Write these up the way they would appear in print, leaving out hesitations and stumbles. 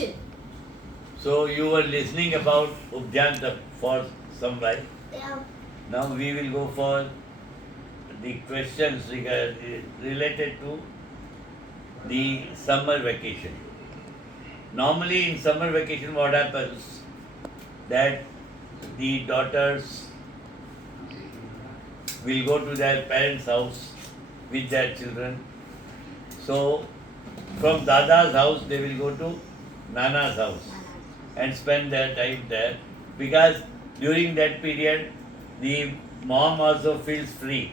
Action. So you were listening about Ubhyanta for some while. Yeah. Now we will go for the questions related to the summer vacation. Normally in summer vacation what happens that the daughters will go to their parents' house with their children. So from Dada's house they will go to Nana's house and spend their time there because during that period the mom also feels free.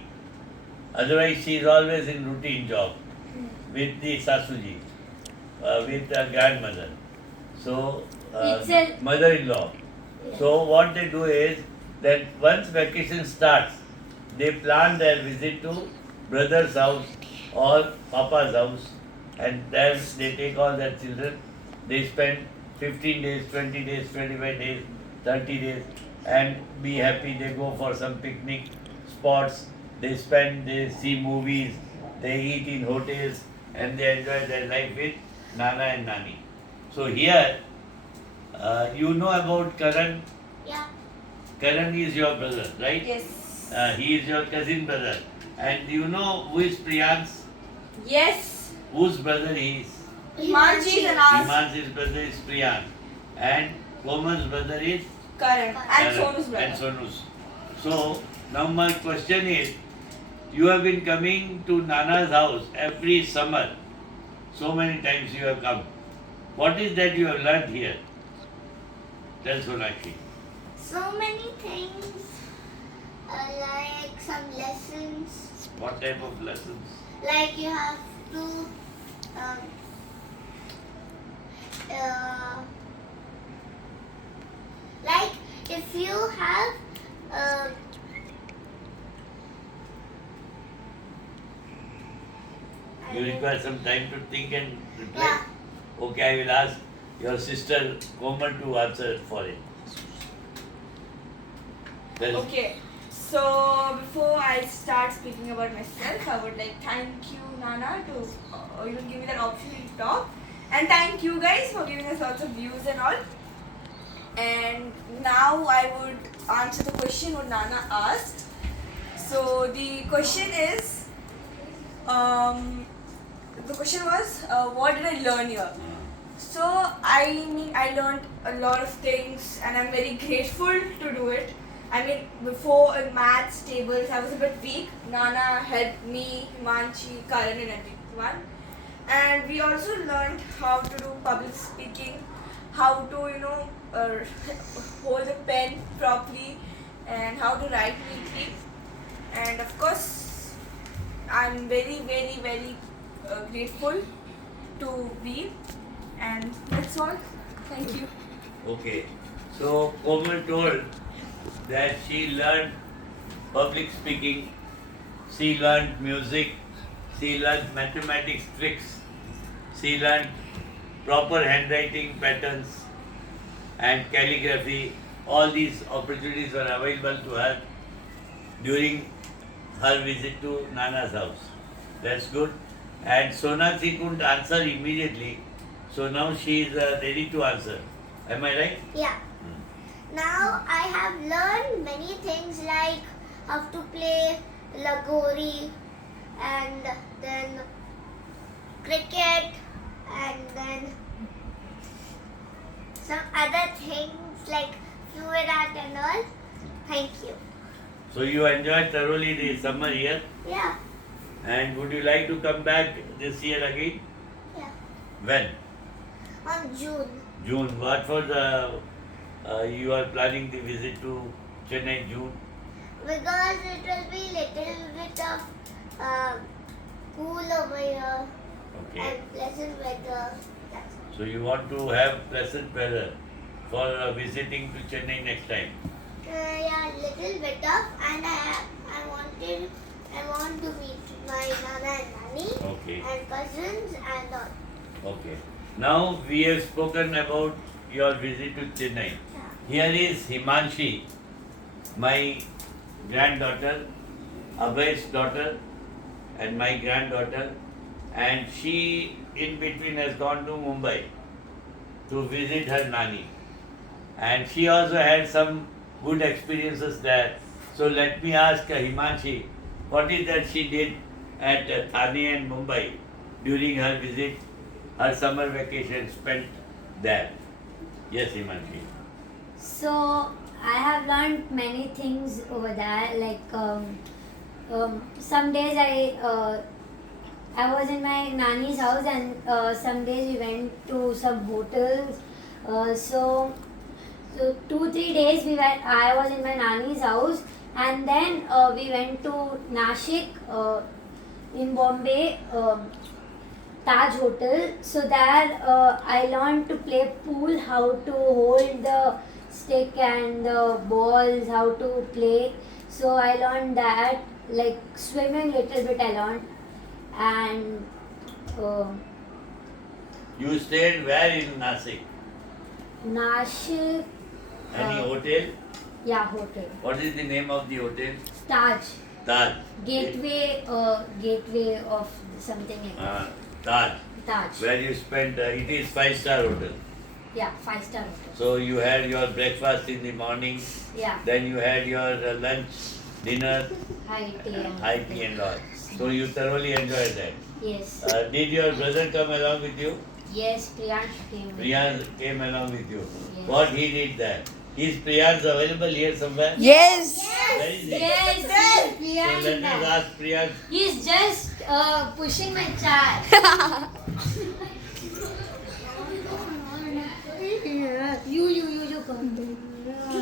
Otherwise she is always in routine job with the Sasuji, with the grandmother. So It's a- mother-in-law. So what they do is that once vacation starts, they plan their visit to brother's house or papa's house, and then they take all their children. They spend 15 days, 20 days, 25 days, 30 days, and be happy. They go for some picnic spots. They see movies, they eat in hotels, and they enjoy their life with Nana and Nani. So here, you know about Karan. Yeah. Karan is your brother, right? Yes. He is your cousin brother. And you know who is Priyan's? Yes. Whose brother he is? Himanshi and ours. Himansi's brother is Priyan. And Komal's brother is Karan. And Karan. Sonu's brother. And Sonu's. So, now my question is, you have been coming to Nana's house every summer. So many times you have come. What is that you have learned here? Tell Sonakshi. So many things, like some lessons, What type of lessons? like you have to, um, like if you have, You require some time to think and reply? Yeah. Okay, I will ask your sister Komal to answer for it. Tell. Okay. So before I start speaking about myself, I would like thank you, Nana, to give me that opportunity to talk, and thank you guys for giving us lots of views and all. And now I would answer the question what Nana asked. So the question is, the question was, what did I learn here? So I learned a lot of things, and I'm very grateful to do it. I mean, before in maths tables, I was a bit weak. Nana helped me, Himanshi, Karan, and everyone. And we also learned how to do public speaking, how to hold a pen properly, and how to write neatly. And of course, I'm very, very, very grateful to be. And that's all. Thank you. Okay. So Komal told that she learned public speaking, she learned music, she learned mathematics tricks, she learned proper handwriting patterns and calligraphy. All these opportunities were available to her during her visit to Nana's house. That's good. And Sonakshi couldn't answer immediately, so now she is ready to answer. Am I right? yeah. Now I have learned many things like how to play lagori, and then cricket, and then some other things like fluid art and all. Thank you. So you enjoyed thoroughly the summer here, Yeah. and would you like to come back this year again? Yeah. When? On June. June. What for the you are planning the visit to Chennai June? Because it will be little bit of cool over here Okay. and pleasant weather. That's all. So you want to have pleasant weather for visiting to Chennai next time. Yeah, little bit of, and I want to meet my Nana and Nani Okay. and cousins and all. Okay. Now we have spoken about your visit to Chennai. Here is Himanshi, my granddaughter, Abhay's daughter, and my granddaughter, and she in between has gone to Mumbai. to visit her nani. And she also had some good experiences there. So let me ask Himanshi, what is that she did at Thane and Mumbai during her visit, her summer vacation spent there? Yes, Himanshi. So I have learned many things over there. Like some days I was in my nanny's house, and some days we went to some hotels. So 2-3 days I was in my nanny's house, and then we went to Nashik in Bombay. Taj Hotel. So there I learned to play pool, how to hold the stick and the balls, how to play. So I learned that, like swimming little bit I learned. And You stayed where in Nasik? Nashik, Any hotel? yeah, hotel. What is the name of the hotel? Taj, Taj. gateway of something like that. Taj. Taj, Where you spent, it is 5-star hotel. yeah, 5-star hotel. So you had your breakfast in the morning, Yeah, then you had your lunch, dinner, high tea and high tea and all. So you thoroughly enjoyed that. yes, Did your brother come along with you? yes, Priyansh came. Priyansh came along with you. Yes. What he did there? Is Priyansh available here somewhere? Yes. Where is he? Yes, So Priyansh. let us there. ask Priyansh. He's just pushing my chair. You come.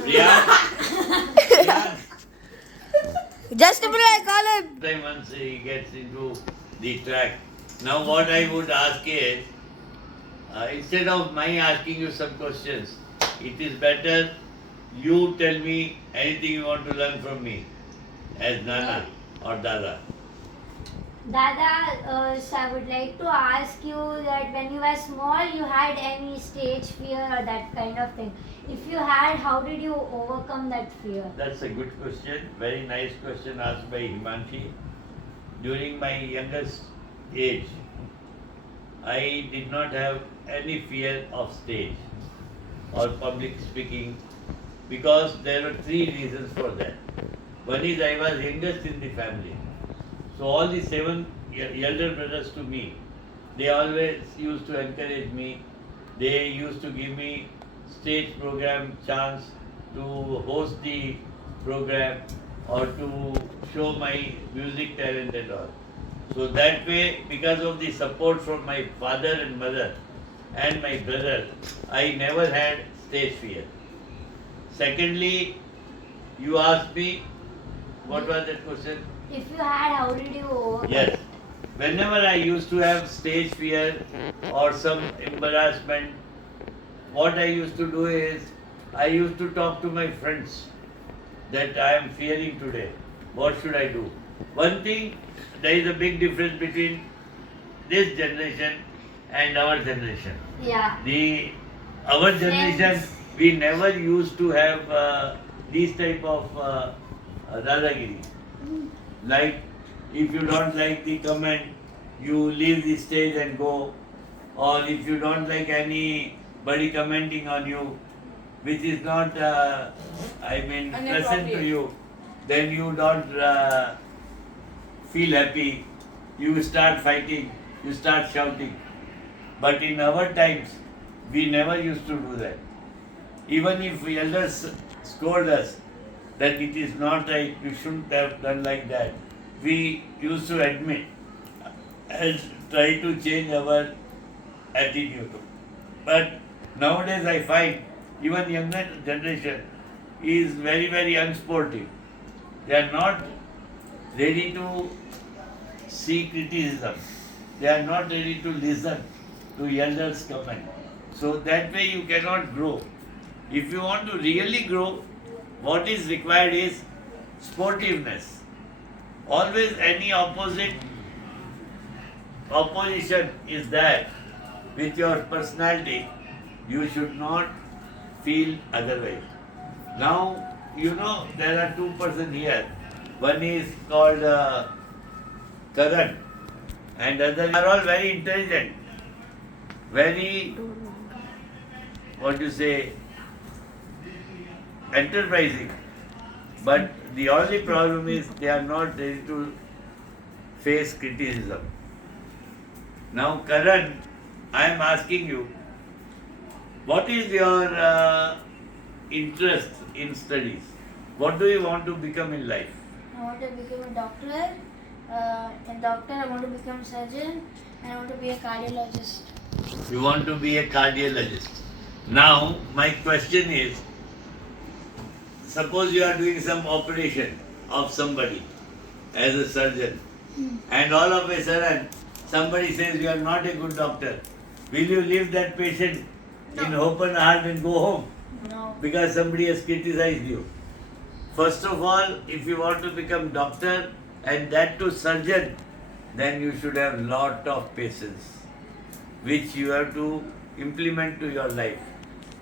Priyansh. Priyansh. Just a minute, I call him. Time once he gets into the track. Now what I would ask is, instead of my asking you some questions, it is better you tell me anything you want to learn from me as Nana or Dada. Dada, so I would like to ask you that when you were small, you had any stage fear or that kind of thing. If you had, how did you overcome that fear? That's a good question. Very nice question asked by Himanshi. During my youngest age, I did not have any fear of stage or public speaking because there were 3 reasons for that. One is I was youngest in the family. So all the 7 elder brothers to me, they always used to encourage me. They used to give me stage program chance to host the program or to show my music talent and all. So that way, because of the support from my father and mother and my brother, I never had stage fear. Secondly, you asked me, what was that question? If you had, how did you overcome? Yes. Whenever I used to have stage fear or some embarrassment, what I used to do is, I used to talk to my friends that I am fearing today. What should I do? One thing, there is a big difference between this generation and our generation. Yeah. Our generation, Friends. we never used to have these type of dadagiri. Like, if you don't like the comment, you leave the stage and go. Or if you don't like anybody commenting on you, which is not, pleasant to Inappropriate. you, then you don't feel happy. You start fighting, you start shouting. But in our times, we never used to do that. Even if elders scold us that it is not right, you shouldn't have done like that, we used to admit and try to change our attitude. But nowadays I find even younger generation is very, very unsportive. They are not ready to see criticism. They are not ready to listen to elders' comment. So that way you cannot grow. If you want to really grow, what is required is sportiveness. Always any opposition is there with your personality, you should not feel otherwise. Now, there are 2 persons here. One is called Karan and other are all very intelligent, very what you say, enterprising. But the only problem is they are not ready to face criticism. Now, Karan, I am asking you, what is your interest in studies? What do you want to become in life? I want to become a doctor. I want to become a surgeon, and I want to be a cardiologist. You want to be a cardiologist. Now, my question is, suppose you are doing some operation of somebody as a surgeon, and all of a sudden somebody says you are not a good doctor. Will you leave that patient in open heart and go home No. because somebody has criticized you? First of all, if you want to become doctor and that too surgeon, then you should have lot of patience, which you have to implement to your life.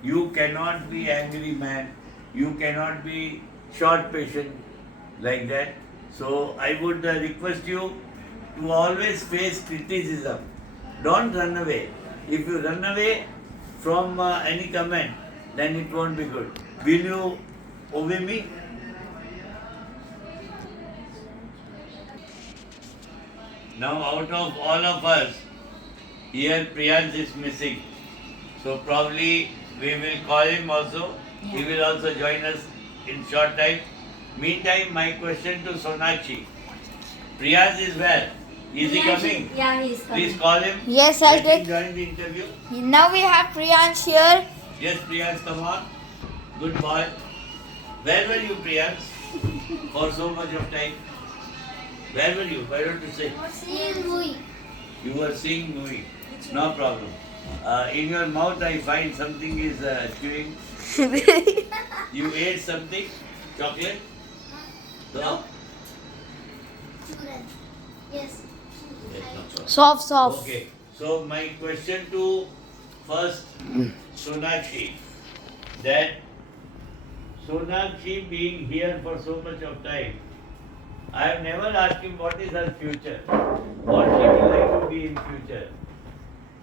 You cannot be angry man. You cannot be short patient like that. So I would request you to always face criticism. Don't run away. If you run away from any comment, then it won't be good. Will you obey me? Now out of all of us, here Priyansh is missing. So probably we will call him also. He will also join us in short time. Meantime, my question to Sonakshi. Priyansh is where? Is he coming? Yeah, he's coming. Please call him. Yes, I'll Let him take. join the interview. Now we have Priyansh here. Yes, Priyansh, come on. Good boy. Where were you, Priyansh? For so much of time. Where were you? Why don't you say? Seeing movie. You were seeing movie. No problem. In your mouth, I find something is chewing. You ate something? Chocolate? No. Children. Yes. Yes, no problem. Soft. Okay. So my question to first Sonakshi, that Sonakshi being here for so much of time, I have never asked him what is her future. What she will like to be in future.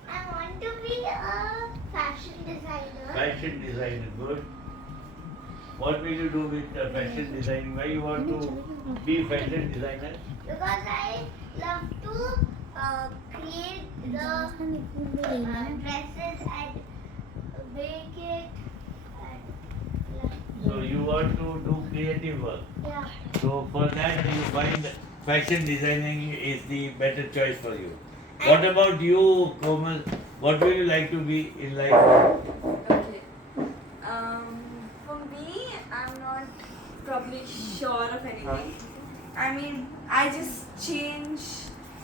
I want to be a fashion designer. Fashion designer, good. What will you do with fashion designing? Why you want to be fashion designer? Because I love to create the dresses and bake it. So you want to do creative work. Yeah. So for that you find fashion designing is the better choice for you. What about you, Komal? What will you like to be in life? Okay. For me, I'm not probably sure of anything. I mean, I just change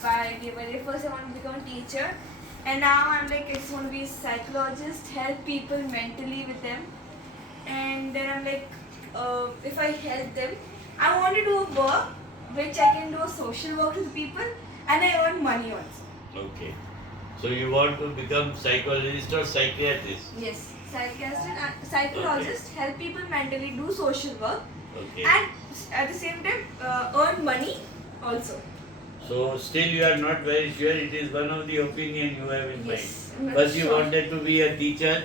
by given. First, I want to become a teacher, and now I'm like, I just want to be a psychologist, help people mentally with them, and then I'm like, if I help them, I want to do a work which I can do a social work with people, and I earn money also. Okay. So you want to become psychologist or psychiatrist? Yes, psychologist, help people mentally, do social work, Okay. and at the same time earn money also. So still you are not very sure. It is one of the opinion you have in Yes, I'm mind. not First you sure. wanted to be a teacher.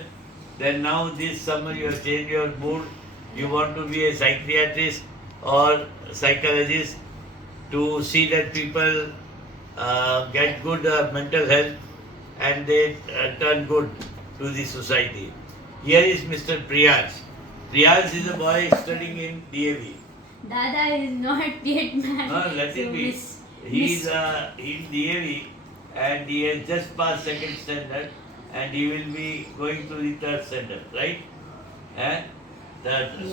Then now this summer you have changed your mood. You want to be a psychiatrist or psychologist to see that people get good mental health and they turn good to the society. Here is Mr. Priyansh. Priyansh is a boy studying in DAV. Dada is not yet married. No, let it so be. miss- He miss- is in DAV and he has just passed second standard and he will be going to the third standard, right?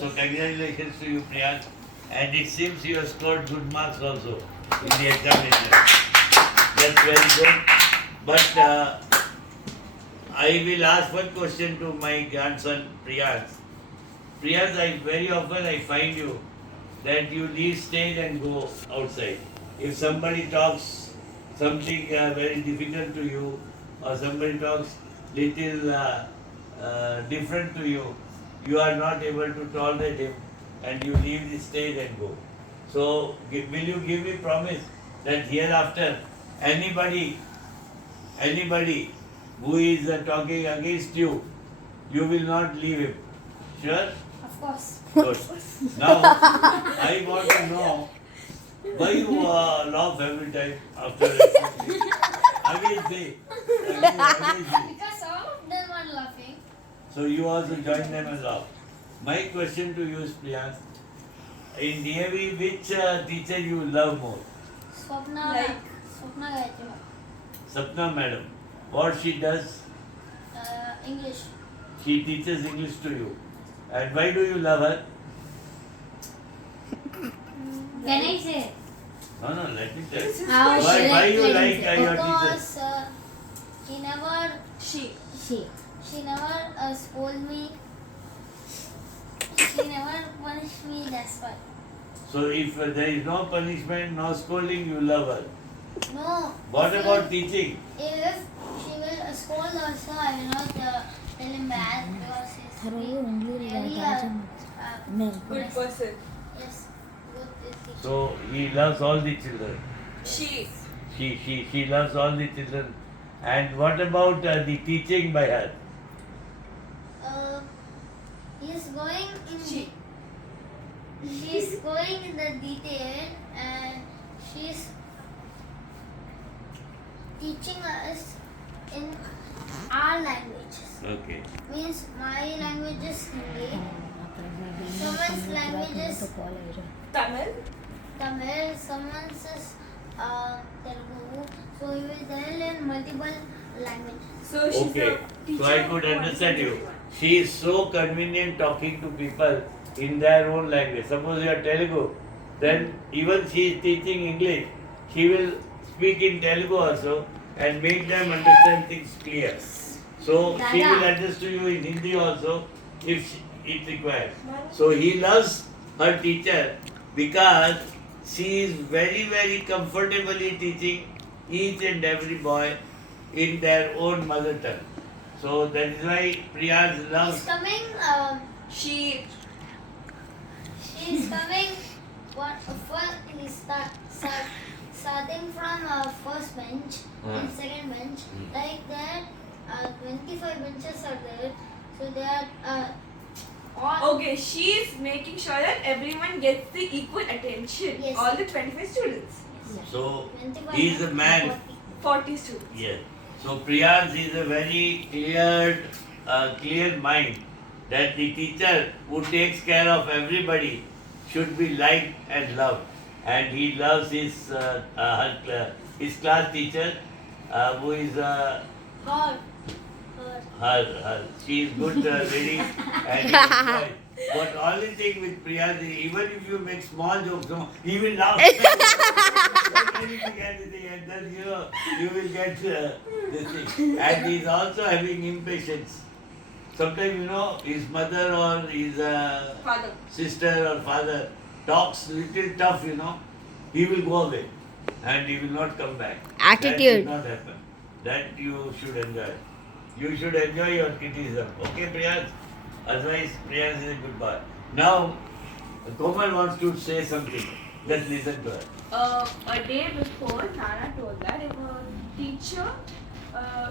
So congratulations to you, Priyansh. And it seems you have scored good marks also in the examination. That's very good. But I will ask one question to my grandson Priyansh. Priyansh, very often I find you that you leave stage and go outside. If somebody talks something very difficult to you or somebody talks little different to you, you are not able to tolerate him and you leave the stage and go. So will you give me promise that hereafter anybody who is talking against you, you will not leave him. Sure? Of course. Good. Now, I want to know why you laugh every time after everything. Again say. Again say. Because all of them are laughing. So you also join them and laugh. My question to you is, Priyank, in DAV, which teacher you love more? Swapna. Like- Swapna Gayatri. Sapna madam. What she does? English. She teaches English to you. And why do you love her? Can I say? No, let me tell you. How Why she you like like it? your teacher? Because She. she never scold me. She never punished me. That's why. So if there is no punishment, no scolding, you love her. No. What if about teaching? If she will scold also, I will not tell him bad because he's really Good person. yes, good teacher. So he loves all the children. She. She loves all the children. And what about the teaching by her? He is going in. She. She is going in the detail and she is teaching us in our languages. Okay. Means my language is Hindi. Someone's language is Tamil. Tamil. Someone's is Telugu. So we will tell in multiple languages. So she's Okay. a teacher. So I could who understand you. everyone. She is so convenient talking to people in their own language. Suppose you are Telugu, then even she is teaching English, she will speak in Telugu also and make them understand things clear. So she will address to you in Hindi also if it requires. So he loves her teacher because she is very comfortably teaching each and every boy in their own mother tongue. So that is why Priyaz He's loves. coming. She. She is coming. He's starting from first bench and second bench. Like that, 25 benches are there. So they are all. Okay, she's making sure that everyone gets the equal attention. Yes. All the 25 students. So 25 he is a and man. 40. 40 students. Yes. So Priyaz is a very clear mind that the teacher who takes care of everybody should be liked and loved. And he loves his class teacher, who is Her. her. She is good lady and he is quiet. But only thing with Priyaz, even if you make small jokes, he will laugh. Anything, and then you will get this thing. And he is also having impatience. Sometimes his mother or his Father. sister or father talks little tough, he will go away and he will not come back. Attitude. That will not happen. That you should enjoy. You should enjoy your criticism. Okay, Priyaz? Otherwise, Priyaz is a good boy. Now, Komal wants to say something. Let's listen to her. A day before, Nana told that if a teacher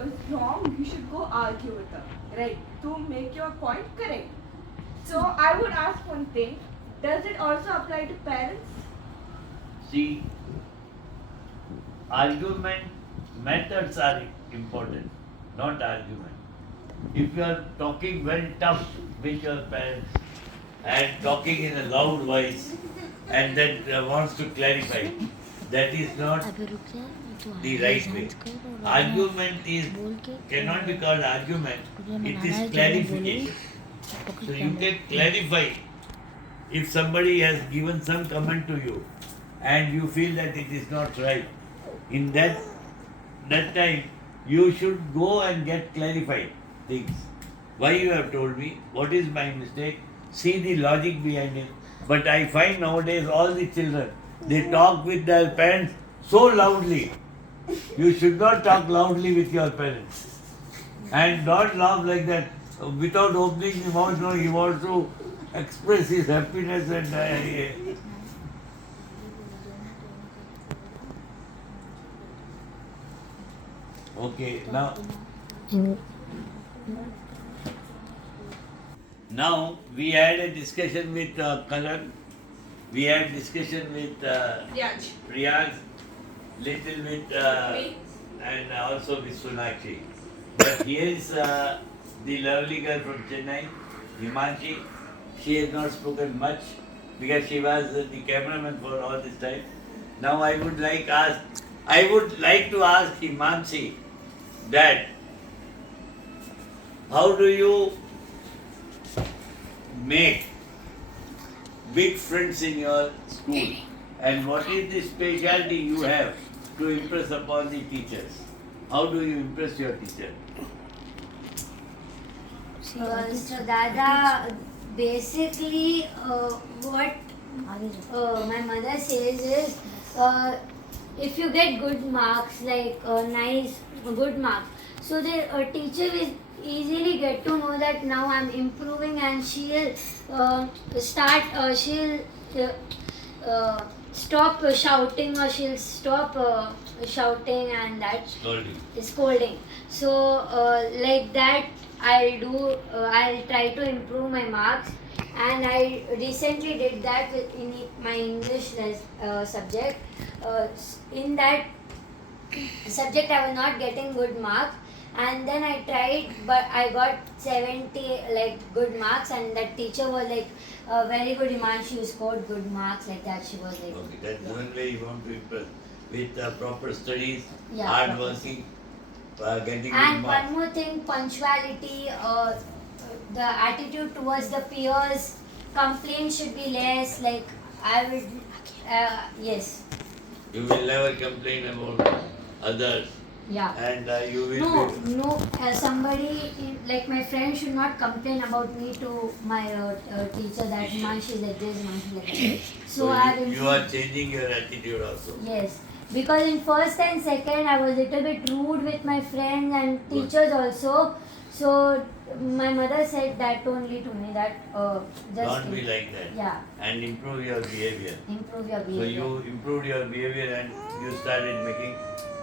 is wrong, you should go argue with her, right? To make your point correct. So I would ask one thing: does it also apply to parents? See, argument methods are important, not argument. If you are talking very tough with your parents and talking in a loud voice and then wants to clarify, that is not the right way. Argument cannot be called argument, it is clarification. So you can clarify if somebody has given some comment to you and you feel that it is not right. In that time, you should go and get clarified things. Why you have told me? What is my mistake? See the logic behind it. But I find nowadays all the children, they talk with their parents so loudly. You should not talk loudly with your parents. And don't laugh like that without opening his mouth. No, he wants to express his happiness and okay, now Now we had a discussion with Kalan. We had discussion with Riyaj. Riyaz, little with Me. and also with Sunakshi. But here is the lovely girl from Chennai, Himanshi. She has not spoken much because she was the cameraman for all this time. Now I would like to ask Himanshi that how do you make big friends in your school, and what is the specialty you have to impress upon the teachers? How do you impress your teacher? So Dada, basically what my mother says is if you get good marks, like nice good marks, so the teacher will easily get to know that now I'm improving, and she'll stop shouting, or she'll stop shouting, and that scolding. So like that I'll try to improve my marks, and I recently did that in my English subject. In that subject I was not getting good marks, and then I tried, but I got 70 like good marks, and that teacher was like very good, Himanshi, you scored good marks, like that. She was like, Okay, that's one way you want to impress with proper studies, Yeah, hard proper. working, getting And good one marks. more thing, punctuality, the attitude towards the peers, complaints should be less. Like I would, yes, You will never complain about others, yeah. and you will No, be. no, somebody like my friend should not complain about me to my teacher that Himanshi is like this, Himanshi like that. So I have you are changing your attitude also. Yes, because in first and second I was little bit rude with my friends and Good. teachers also. So my mother said that only to me, that just Don't be like that. Yeah, And improve your behavior. improve your So behavior. you improved your behavior and you started making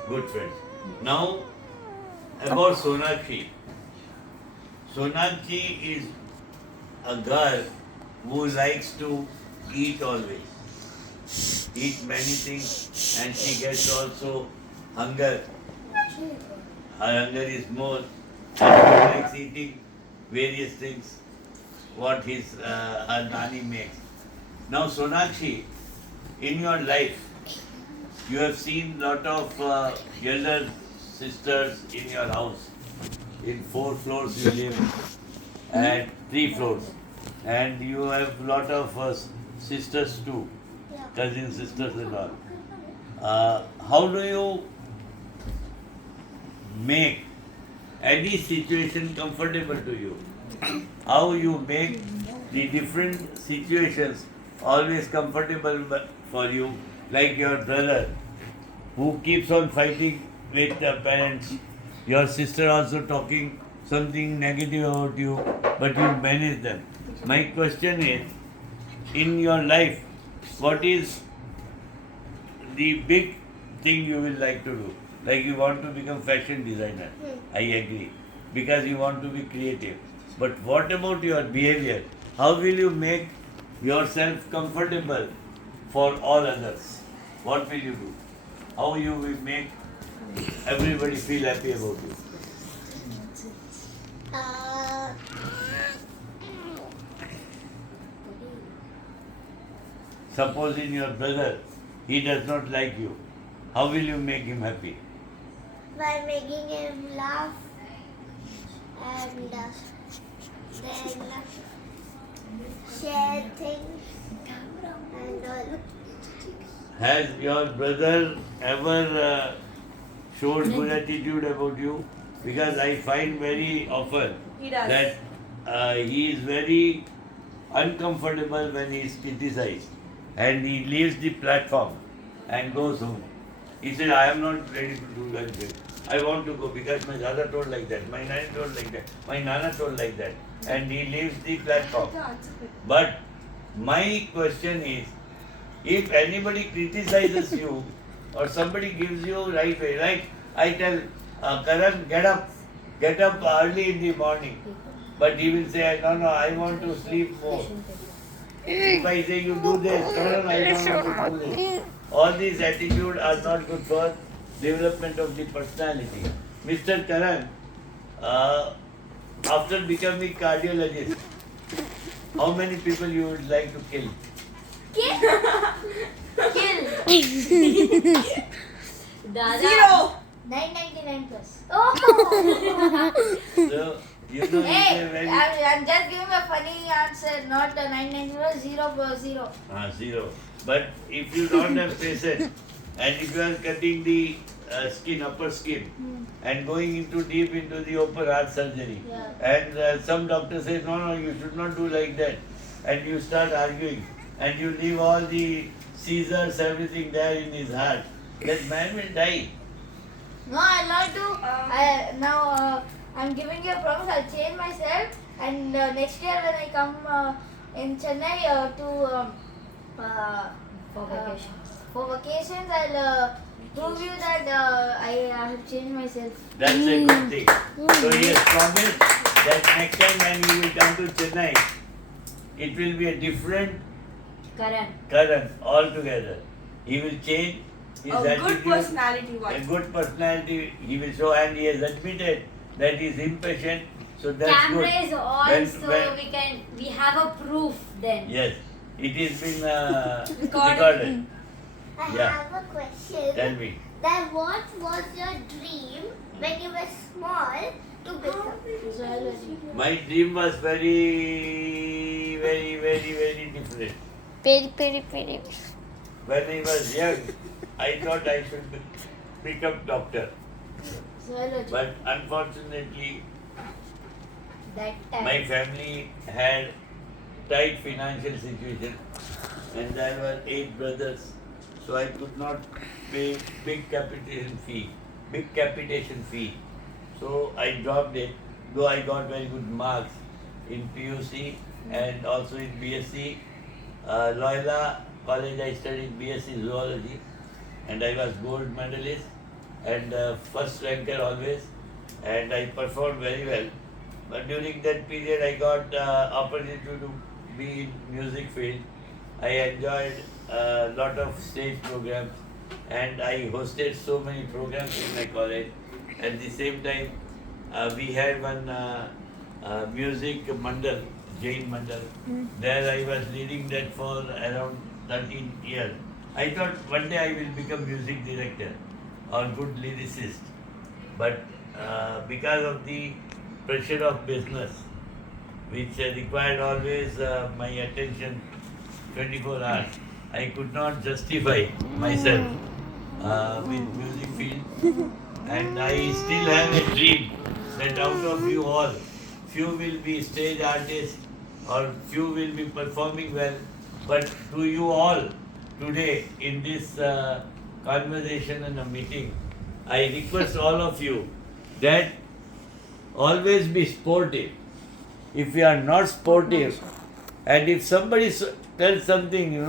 good friends. Now, about Sonakshi. Sonakshi is a girl who likes to eat always. Eat many things, and she gets also hunger. Her hunger is more. She likes eating various things what her nani makes. Now, Sonakshi, in your life, you have seen lot of elder sisters in your house. In 4 floors you live, and 3 floors, and you have lot of sisters too, cousin sisters and all. How do you make any situation comfortable to you? How you make the different situations always comfortable for you, like your brother who keeps on fighting with the parents, your sister also talking something negative about you, but you manage them. My question is, in your life, what is the big thing you will like to do? Like you want to become fashion designer, I agree, because you want to be creative. But what about your behavior? How will you make yourself comfortable for all others? What will you do? How you will make everybody feel happy about you? Uh, Suppose in your brother, he does not like you. How will you make him happy? by making him laugh and then share things and all. Has your brother ever showed good attitude about you? Because I find very often He does. that he is very uncomfortable when he is criticized, and he leaves the platform and goes home. He said, I am not ready to do like that. I want to go because my Dada told like that, my Nani told like that, my Nana told like that, and he leaves the platform. But my question is, if anybody criticizes you or somebody gives you right way, like I tell Karan, get up early in the morning, but he will say, no, no, I want to sleep more. If I say you do this, no, no, I don't want to do this. All these attitudes are not good for development of the personality. Mr. Karan, after becoming cardiologist, how many people you would like to kill? Dada. 0. 999 plus. Oh. So, you know, Hey, it's a very... I'm just giving a funny answer, not a 999 plus 0. Zero. But if you don't have patient and if you are cutting the skin, upper skin, and going into deep into the open heart surgery, Yeah. and some doctor says, no, no, you should not do like that, and you start arguing, and you leave all the Caesars, everything there in his heart, that man will die. No, I'll not do. Now I'm giving you a promise. I'll change myself, and next year when I come in Chennai For vacations. for vacations, I'll prove you that I have changed myself. That's a good thing. So he has promised that next time when he will come to Chennai, it will be a different Karan altogether. He will change his A attitude. good personality A one. good personality he will show, and he has admitted that he is impatient. So that's Camera good. is on, When- so when- we have a proof then. Yes, it has been Recorded. recorded. I Yeah. have a question. Tell me. That what was your dream when you were small to become? Zoology. My dream was very, very, very, very different. Peri. When I was young, I thought I should become doctor. Zoology. But unfortunately, That time. my family had tight financial situation, and there were 8 brothers, so I could not pay big capitation fee. So I dropped it, though I got very good marks in PUC and also in BSc. Loyola College I studied BSc Zoology, and I was gold medalist and first ranker always, and I performed very well. But during that period, I got opportunity to be in music field. I enjoyed a lot of stage programs, and I hosted so many programs in my college. At the same time, we had one music mandal, Jain mandal. There I was leading that for around 13 years. I thought one day I will become music director or good lyricist, but because of the pressure of business, which required always my attention 24 hours, I could not justify myself with music field. And I still have a dream that out of you all, few will be stage artists or few will be performing well. But to you all today in this conversation and a meeting, I request all of you that always be sportive. If you are not sportive, and if somebody tells something,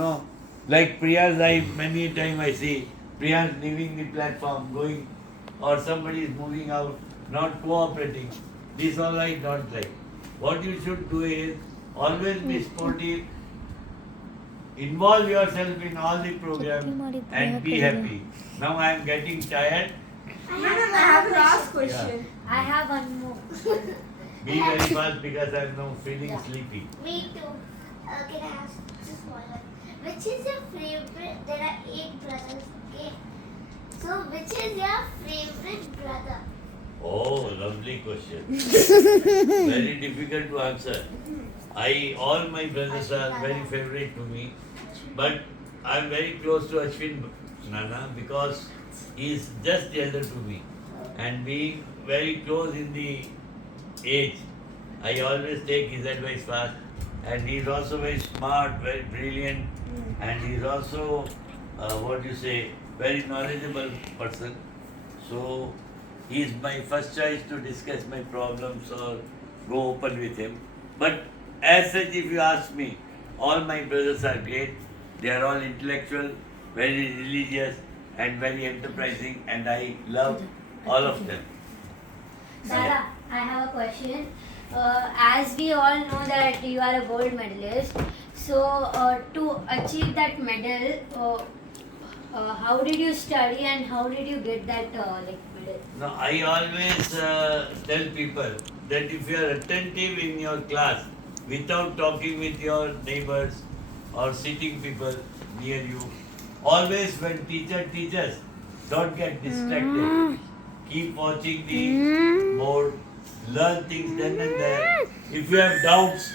like Priya's, many times I see Priya's leaving the platform, going, or somebody is moving out, not cooperating. This all I don't like. What you should do is always be sportive, involve yourself in all the programs, and be happy. Now I am getting tired. I have a last question. I have one more. Be very fast because I am now feeling sleepy. Me too. Can I ask just one? Which is your favorite? There are 8 brothers, okay? So, which is your favorite brother? Oh, lovely question. Very difficult to answer. All my brothers are very favorite to me, but I am very close to Ashwin Nana because he is just elder to me, and being very close in the age, I always take his advice fast. And he is also very smart, very brilliant, and he is also very knowledgeable person. So he is my first choice to discuss my problems or go open with him. But as such, if you ask me, all my brothers are great. They are all intellectual, very religious, and very enterprising, and I love all of them. Dada, I have a question. as we all know that you are a gold medalist, so to achieve that medal, how did you study and how did you get that medal? Now, I always tell people that if you are attentive in your class without talking with your neighbors or sitting people near you, always when teacher teaches, don't get distracted. Keep watching the board, learn things then and there. If you have doubts,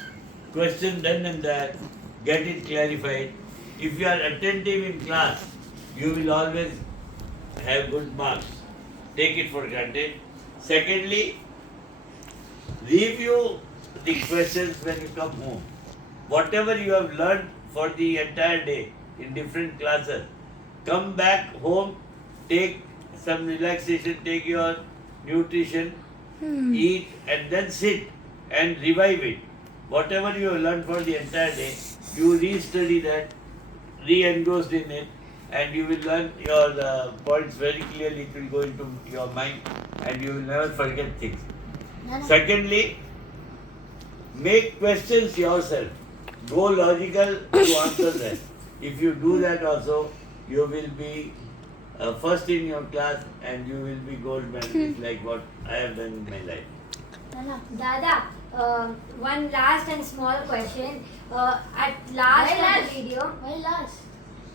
question then and there, get it clarified. If you are attentive in class, you will always have good marks. Take it for granted. Secondly, review the questions when you come home. Whatever you have learned for the entire day in different classes, come back home, take some relaxation, take your nutrition, eat, and then sit and revive it. Whatever you have learned for the entire day, you re-study that, re-engrossed in it, and you will learn your points very clearly. It will go into your mind and you will never forget things. Secondly, make questions yourself. Go logical to answer them. If you do that also, you will be first in your class and you will be gold medalist like what I have done in my life. Dada, one last and small question. At last of the video, Why last?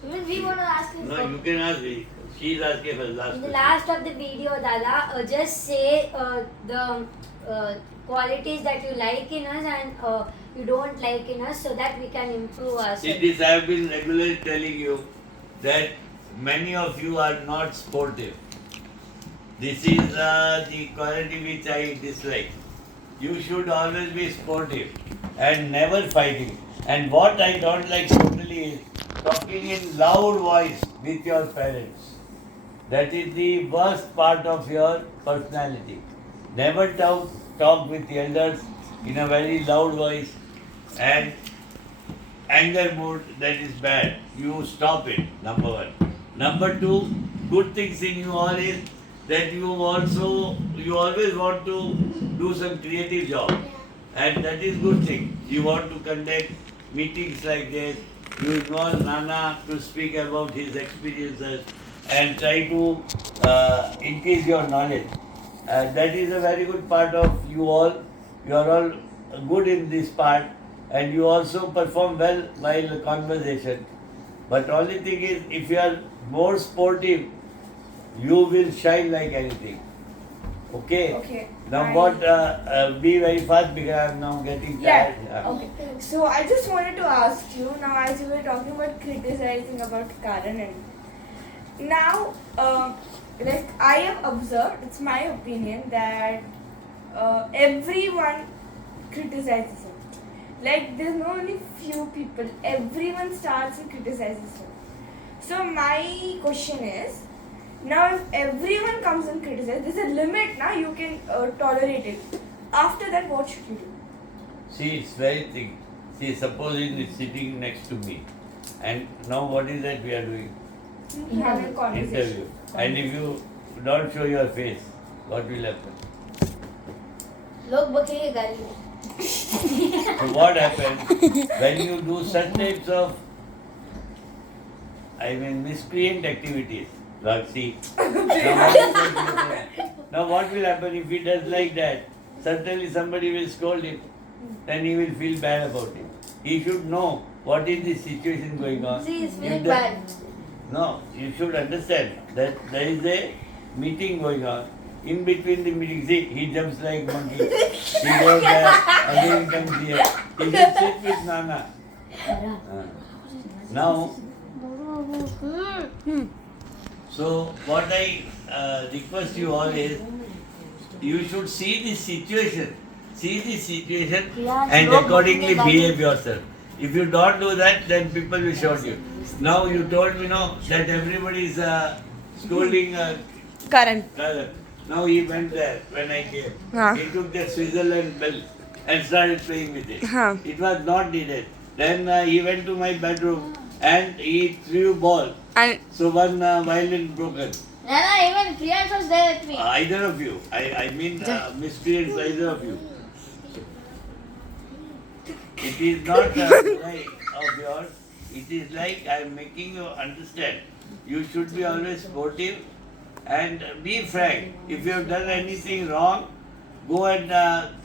Even we want to ask him. No, you can ask me. She's asking for last in the question. last of the video, Dada, just say the qualities that you like in us and you don't like in us so that we can improve ourselves. See, this I have been regularly telling you that many of you are not sportive. This is the quality which I dislike. You should always be sportive and never fighting. And what I don't like totally is talking in loud voice with your parents. That is the worst part of your personality. Never talk with the elders in a very loud voice and anger mood, that is bad. You stop it, number one. Number two, good things in you all is that you always want to do some creative job. And that is good thing. You want to conduct meetings like this. You involve Nana to speak about his experiences and try to increase your knowledge. That is a very good part of you all. You are all good in this part and you also perform well while conversation. But only thing is, if you are more sportive, you will shine like anything. Okay? Okay. Now what, be very fast because I am now getting tired. Okay. So I just wanted to ask you now, as you were talking about criticizing about Karan and now, like I have observed, it's my opinion that everyone criticizes him. Like there's not only few people, everyone starts and criticizes him. So my question is, now if everyone comes and criticizes, there's a limit now you can tolerate it. After that, what should you do? See, it's very thing. See, suppose he is sitting next to me and now what is that we are doing? Having a conversation. Interview. And if you don't show your face, what will happen? लोग बकेंगे गाली में. So what happens when you do such types of, miscreant activities? Raksi. Now what will happen if he does like that? Certainly somebody will scold him. Then he will feel bad about it. He should know what is the situation going on. See, it's If feeling the- bad. No, you should understand that there is a meeting going on. In between the meeting, see, he jumps like monkey. He goes there, again he comes here. He will sit with Nana. Now, so what I request you all is, you should see the situation. See the situation and accordingly behave yourself. If you don't do that, then people will shout you. Now you told me that everybody is scolding Karan. Karan. Now he went there when I came. Huh. He took that Switzerland bell and started playing with it. Huh. It was not needed. Then he went to my bedroom and he threw ball. And So one violin broken. Nana, even Priyansh was there with me. Either of you. I mean miscreants, either of you. It is not a lie of yours. It is like I am making you understand. You should be always sportive and be frank. If you have done anything wrong, go and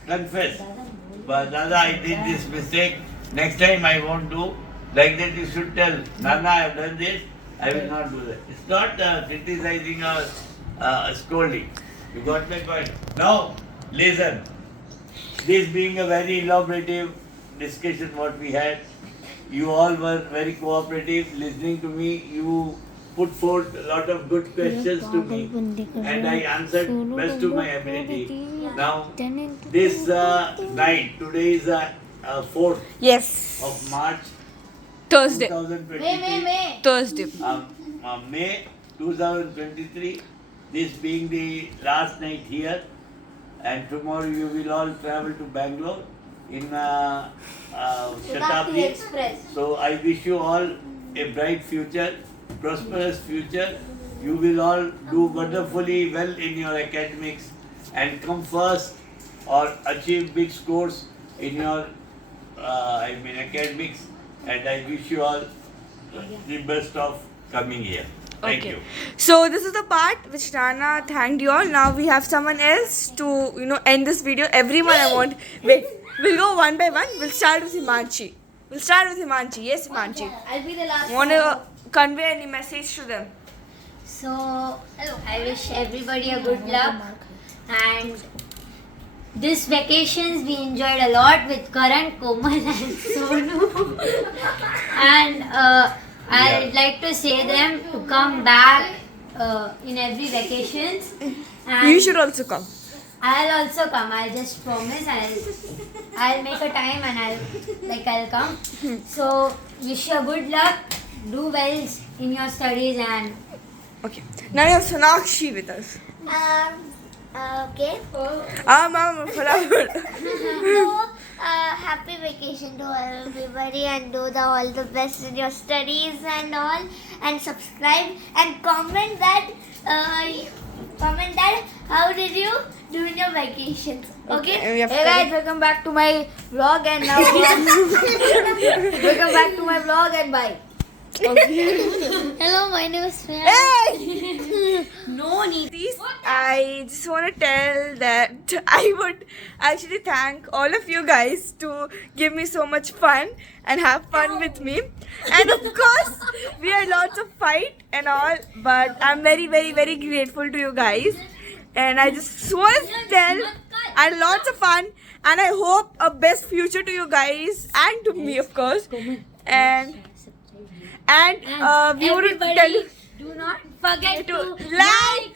confess. But Dada, I did this mistake. Next time I won't do. Like that you should tell, Nana, I have done this. I will not do that. It's not criticizing or scolding. You got my point? Now, listen. This being a very elaborative discussion what we had, you all were very cooperative, listening to me. You put forth a lot of good questions to me, and I answered best to my ability. Now, this night, today is 4th Yes. of March Thursday. 2023. Thursday. May 2023, this being the last night here, and tomorrow you will all travel to Bangalore in Shatabdi Express. So I wish you all a bright future, prosperous future. You will all do wonderfully well in your academics and come first or achieve big scores in your academics. And I wish you all the best of coming here. Thank you. So this is the part which Rana thanked you all. Now we have someone else to end this video. Everyone I want. Wait, we'll go one by one. We'll start with Himanshi. Yes, Himanshi. I'll be the last Want to convey any message to them? So, I wish everybody a good luck, and this vacations we enjoyed a lot with Karan, Komal and Sonu. And I'd like to say them to come back in every vacations. And You should also come. I'll also come. I'll just promise. I'll make a time and I'll come. So wish you good luck. Do well in your studies and. Okay. Now you have Sonakshi with us. Okay. Mama, So, happy vacation to all everybody, and do all the best in your studies and all, and subscribe and comment that how did you do in your vacations. Okay. we have Hey guys, welcome back to my vlog and now welcome back to my vlog and bye. Hello, my name is Freya. Hey! No need. Please, I just want to tell that I would actually thank all of you guys to give me so much fun and have fun with me. And of course, we had lots of fight and all, but I'm very, very, very grateful to you guys. And I just want to tell I had lots of fun, and I hope a best future to you guys and to me, of course. And we would tell you do not forget to like,